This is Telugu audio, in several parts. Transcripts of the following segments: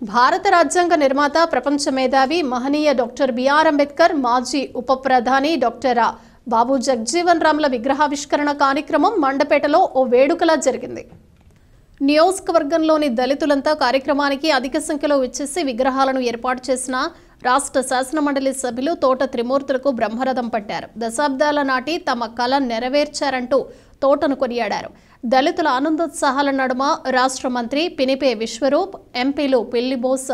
భారత రాజ్యాంగ నిర్మాత, ప్రపంచ మేధావి, మహనీయ డాక్టర్ బిఆర్ అంబేద్కర్, మాజీ ఉప ప్రధాని డాక్టర్ బాబు జగజీవన్ రామ్ల విగ్రహావిష్కరణ కార్యక్రమం మండపేటలో ఓ వేడుకలా జరిగింది. నియోజకవర్గంలోని దళితులంతా కార్యక్రమానికి అధిక సంఖ్యలో వచ్చేసి విగ్రహాలను ఏర్పాటు చేసిన రాష్ట్ర శాసనమండలి సభ్యులు తోట త్రిమూర్తులకు బ్రహ్మరథం పట్టారు. దశాబ్దాల నాటి తమ కళ నెరవేర్చారంటూ తోటను కొనియాడారు. దళితుల ఆనందోత్సాహాల నడుమ రాష్ట్ర మంత్రి పినిపే విశ్వరూప్, ఎంపీలు పిల్లిబోస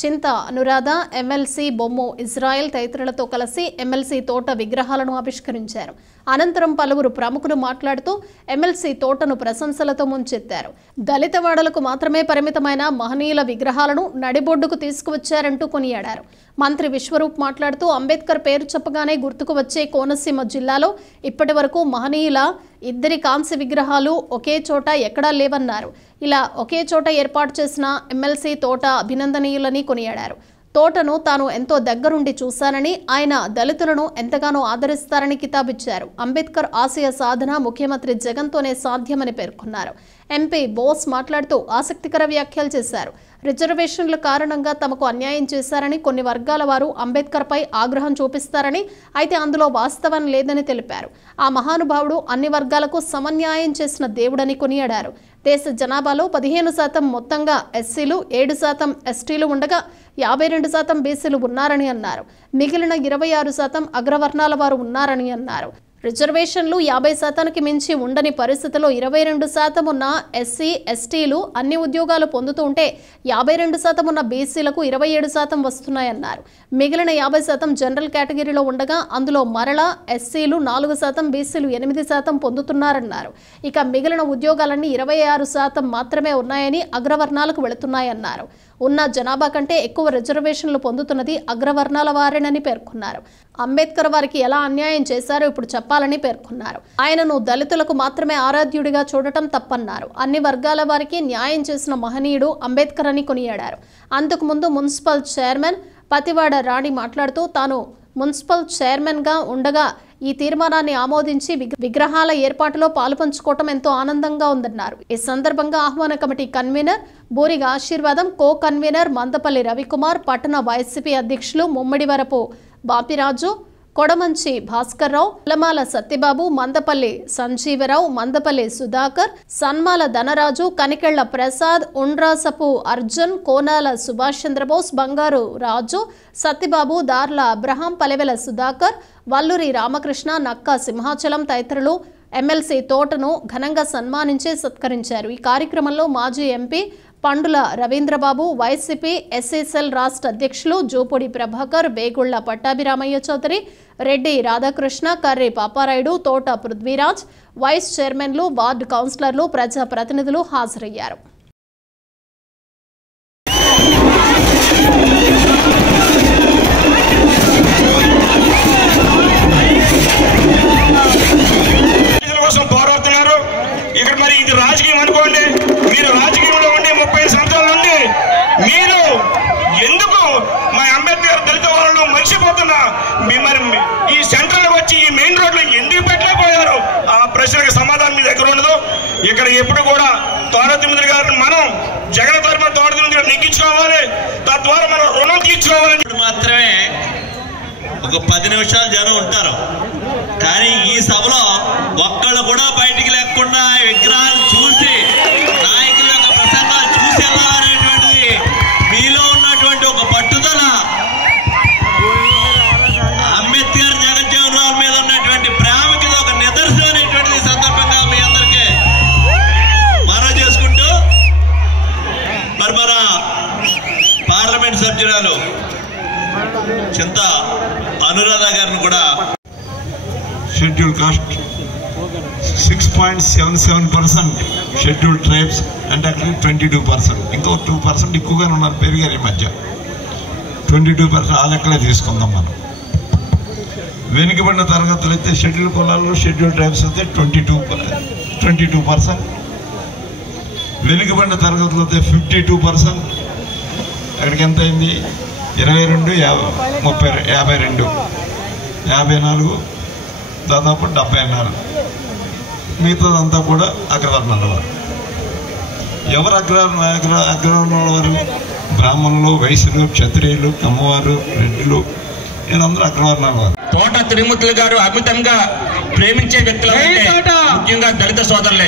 చింత అనురాధ, ఎమ్మెల్సీ బొమ్ము ఇజ్రాయెల్ తదితరులతో కలిసి ఎమ్మెల్సీ తోట విగ్రహాలను ఆవిష్కరించారు. అనంతరం పలువురు ప్రముఖులు మాట్లాడుతూ ఎమ్మెల్సీ తోటను ప్రశంసలతో ముంచెత్తారు. దళిత వాడలకు మాత్రమే పరిమితమైన మహనీయుల విగ్రహాలను నడిబొడ్డుకు తీసుకువచ్చారంటూ కొనియాడారు. మంత్రి విశ్వరూప్ మాట్లాడుతూ అంబేద్కర్ పేరు చెప్పగానే గుర్తుకు వచ్చే కోనసీమ జిల్లాలో ఇప్పటి వరకు మహనీయుల 2 కాంస్య విగ్రహాలు ఒకే చోట ఎక్కడా లేవన్నారు. ఇలా ఒకే చోట ఏర్పాటు చేసిన ఎమ్మెల్సీ తోట అభినందనీయులని కొనియాడారు. తోటను తాను ఎంతో దగ్గరుండి చూశానని, ఆయన దళితులను ఎంతగానో ఆదరిస్తారని కితాబిచ్చారు. అంబేద్కర్ ఆశయ సాధన ముఖ్యమంత్రి జగన్తోనే సాధ్యమని పేర్కొన్నారు. ఎంపీ బోస్ మాట్లాడుతూ ఆసక్తికర వ్యాఖ్యలు చేశారు. రిజర్వేషన్ల కారణంగా తమకు అన్యాయం చేశారని, కొన్ని వర్గాల వారు అంబేద్కర్పై ఆగ్రహం చూపిస్తారని, అయితే అందులో వాస్తవం లేదని తెలిపారు. ఆ మహానుభావుడు అన్ని వర్గాలకు సమన్యాయం చేసిన దేవుడని కొనియాడారు. దేశ జనాభాలో 15% మొత్తంగా ఎస్సీలు, 7% ఎస్టీలు ఉండగా 52% బీసీలు ఉన్నారని అన్నారు. మిగిలిన 26% అగ్రవర్ణాల వారు ఉన్నారని అన్నారు. రిజర్వేషన్లు 50%కి మించి ఉండని పరిస్థితిలో 22% ఉన్న ఎస్సీ, ఎస్టీలు అన్ని ఉద్యోగాలు పొందుతూ ఉంటే 52% ఉన్న బీసీలకు 27% వస్తున్నాయన్నారు. మిగిలిన 50% జనరల్ కేటగిరీలో ఉండగా అందులో మరలా ఎస్సీలు 4%, బీసీలు 8% పొందుతున్నారన్నారు. ఇక మిగిలిన ఉద్యోగాలన్నీ 26% మాత్రమే ఉన్నాయని, అగ్రవర్ణాలకు వెళుతున్నాయన్నారు. ఉన్న జనాభా కంటే ఎక్కువ రిజర్వేషన్లు పొందుతున్నది అగ్రవర్ణాల వారేనని పేర్కొన్నారు. అంబేద్కర్ వారికి ఎలా అన్యాయం చేశారో ఇప్పుడు చెప్పాలని పేర్కొన్నారు. ఆయనను దళితులకు మాత్రమే ఆరాధ్యుడిగా చూడటం తప్పన్నారు. అన్ని వర్గాల వారికి న్యాయం చేసిన మహనీయుడు అంబేద్కర్ అని కొనియాడారు. అంతకుముందు మున్సిపల్ చైర్మన్ పతివాడ రాణి మాట్లాడుతూ తాను మున్సిపల్ చైర్మన్గా ఉండగా ఈ తీర్మానాన్ని ఆమోదించి విగ్రహాల ఏర్పాటులో పాలుపంచుకోవటం ఎంతో ఆనందంగా ఉందన్నారు. ఈ సందర్భంగా ఆహ్వాన కమిటీ కన్వీనర్ బూరిగా ఆశీర్వాదం, కో కన్వీనర్ మందపల్లి రవికుమార్, పట్టణ వైసీపీ అధ్యక్షులు ముమ్మడివరపు బాపిరాజు, కొడమంచి భాస్కర్రావు, లమాల సత్యబాబు, మందపల్లి సంజీవరావు, మందపల్లి సుధాకర్, సన్మాల ధనరాజు, కనికెళ్ల ప్రసాద్, ఉండ్రాసపు అర్జున్, కోనాల సుభాష్ చంద్రబోస్, బంగారు రాజు, సత్యబాబు, దార్ల అబ్రహాం, పలెవెల సుధాకర్, వల్లూరి రామకృష్ణ, నక్కా సింహాచలం తదితరులు ఎమ్మెల్సీ తోటను ఘనంగా సన్మానించి సత్కరించారు. ఈ కార్యక్రమంలో మాజీ MP Pandula Ravindra Babu, YCP SC cell రాష్ట్ర అధ్యక్షులు జోపొడి ప్రభాకర్, వేగుళ్ల పట్టాభిరామయ్య చౌదరి, రెడ్డి రాధాకృష్ణ, కర్రి పాపారాయుడు, తోట పృథ్వీరాజ్, వైస్ చైర్మన్లు, వార్డు కౌన్సిలర్లు, ప్రజా ప్రతినిధులు హాజరయ్యారు. ఇక్కడ మరి ఇది రాజకీయం అనుకోండి. మీరు రాజకీయంలో ఉండి 30 సంవత్సరాల నుండి మీరు ఎందుకు మా అంబేద్కర్ దళిత వాళ్ళు మర్చిపోతున్నా మరి ఈ సెంట్రల్ వచ్చి ఈ మెయిన్ రోడ్లు ఎందుకు పెట్టలేకపోయారు? ఆ ప్రశ్నకు సమాధానం మీ దగ్గర ఉండదు. ఇక్కడ ఎప్పుడు కూడా తోటతిమింద్ర గారిని మనం జగన్ తరఫున తోటతిమింద్ర గారు నెగ్గించుకోవాలి, తద్వారా మనం రుణం తీర్చుకోవాలని మాత్రమే ఒక 10 నిమిషాలు జనం ఉంటారు. కానీ ఈ సభలో ఒక్కళ్ళు కూడా బయటికి లేకుండా విగ్రహాలు చూసి, నాయకుల యొక్క ప్రసంగాలు చూసి వెళ్ళాలనేటువంటిది మీలో ఉన్నటువంటి ఒక పట్టుదల, అంబేద్కర్ జగజ్జీవన్ రామ్ మీద ఉన్నటువంటి ప్రేమకి ఒక నిదర్శనం అనేటువంటిది సందర్భంగా మీ అందరికీ మనవి చేసుకుంటూ, మరి మన పార్లమెంట్ సభ్యురాలు చింత అనురాధ గారిని కూడా షెడ్యూల్ కాస్ట్ 6.77%, షెడ్యూల్ ట్రైబ్స్ అంటే అక్కడ 22%, ఇంకో 2% ఎక్కువగానే ఉన్నారు, పెరిగారు ఈ మధ్య. 22% ఆ లెక్కలే తీసుకుందాం మనం. వెనుకబడిన తరగతులు అయితే షెడ్యూల్ కులాలు, షెడ్యూల్ ట్రైబ్స్ అయితే 22%, వెనుకబడిన తరగతులు అయితే 52%. అక్కడికి ఎంత అయింది? 22, 52, 54, దాదాపు 74. మిగతాదంతా కూడా అగ్రవర్ణాల వారు. ఎవరు అగ్రవర్ణాల వారు? బ్రాహ్మణులు, వైశ్యులు, క్షత్రియులు, కమ్మవారు, రెడ్డిలు వీళ్ళందరూ అక్కడ ఉన్నారు. తోట త్రిమూర్తులు గారు అమితంగా ప్రేమించే వ్యక్తులు ముఖ్యంగా దళిత సోదరులే.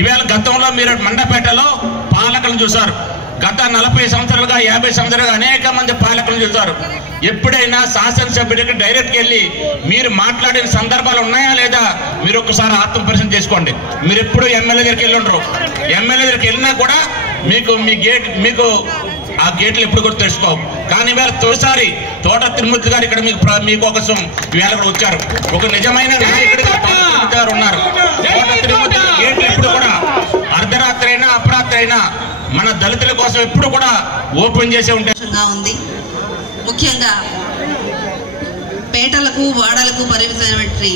ఈవేళ గతంలో మీరు మండపేటలో పాలకులను చూశారు. గత 40 సంవత్సరాలుగా 50 సంవత్సరాలుగా అనేక మంది పాలకులను చూశారు. ఎప్పుడైనా శాసనసభ్యుడికి డైరెక్ట్గా వెళ్ళి మీరు మాట్లాడిన సందర్భాలు ఉన్నాయా లేదా మీరు ఒక్కసారి ఆత్మ పరిశీలన చేసుకోండి. మీరు ఎప్పుడు ఎమ్మెల్యే దగ్గరికి వెళ్ళి ఉండరు. ఎమ్మెల్యే దగ్గరికి వెళ్ళినా కూడా మీకు ఆ గేట్లు ఎప్పుడు కూడా తెలుసుకోవు. కానీ ఇవాళ తొలిసారి తోట త్రిమూర్తి గారు ఇక్కడ మీకోసం ఇవాళ కూడా వచ్చారు. ఒక నిజమైన నాయకుడిగా తోట త్రిమూర్తి గారు ఉన్నారు. తోట త్రిమూర్తి గేట్లు ఎప్పుడు కూడా అర్ధరాత్రి అయినా అపరాత్రి అయినా మన దళితుల కోసం ఎప్పుడు కూడా ఓపెన్ చేసే ఉంది. ముఖ్యంగా పేటలకు వాడలకు పరిమితమైనటువంటి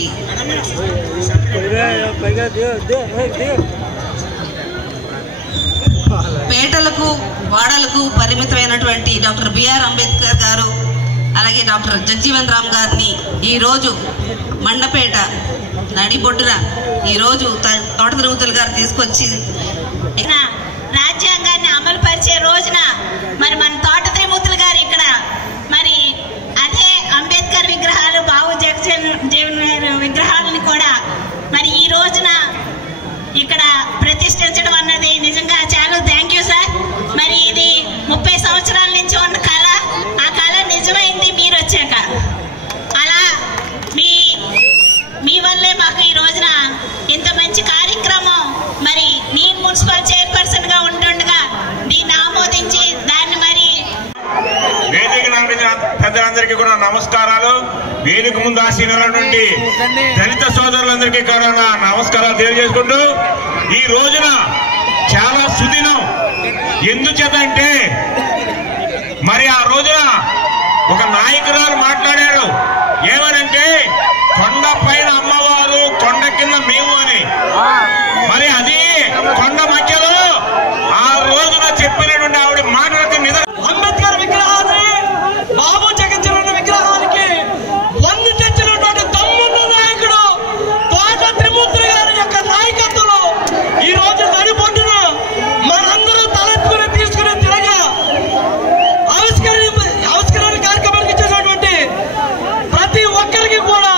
పేటలకు వాడలకు పరిమితమైనటువంటి డాక్టర్ బిఆర్ అంబేద్కర్ గారు అలాగే డాక్టర్ జగ్జీవన్ రామ్ గారిని ఈరోజు మండపేట నడిబొడ్డున ఈరోజు తోట త్రిమూర్తులు గారు తీసుకొచ్చి రాజ్యాంగాన్ని అమలు పరిచే రోజున మరి మన తోట త్రిమూర్తులు గారు ఇక్కడ మరి అదే అంబేద్కర్ విగ్రహాలు, బాబు జగజీవన్ విగ్రహాలను కూడా మరి ఈ రోజున ఇక్కడ ప్రతిష్ఠించడం అన్నది నిజంగా చాలా థ్యాంక్ యూ సార్. మరి ఇది 30 సంవత్సరాల నుంచి ఉన్న కళ, ఆ కళ నిజమైంది మీరు వచ్చాక. అలా మీ వల్లే మాకు ఈ రోజున ఇంత మంచి కార్యక్రమం మరి నేను మున్సిపల్ చైర్పర్సన్ గా ఉంటుండగా దీన్ని ఆమోదించి దాన్ని మరి వేదిక పెద్దలందరికీ కూడా నమస్కారాలు. వేదిక ముందు ఆశీనుల నుండి దళిత సోదరులందరికీ కూడా నమస్కారాలు తెలియజేసుకుంటూ ఈ రోజున చాలా సుదినం. ఎందుచేతంటే మరి ఆ రోజున ఒక నాయకురాలు మాట్లాడారు. ఏమనంటే కొండ పైన అమ్మవారు, కొండ కింద మేము అని. మరి అది కొండ మధ్యలో ఆ రోజున చెప్పినటువంటి ఆవిడ మాటలకి అంబేద్కర్ విగ్రహాన్ని, బాబు జగజ్జీవన్ విగ్రహానికి వంది తెచ్చినటువంటి దమ్మున్న నాయకుడు తోట త్రిమూర్తులు గారి యొక్క నాయకత్వంలో ఈ రోజు నడిబొడ్డున మనందరూ తలెత్తుకుని తీసుకుని తిరగా ఆవిష్కరణ కార్యక్రమానికి ఇచ్చేసినటువంటి ప్రతి ఒక్కరికి కూడా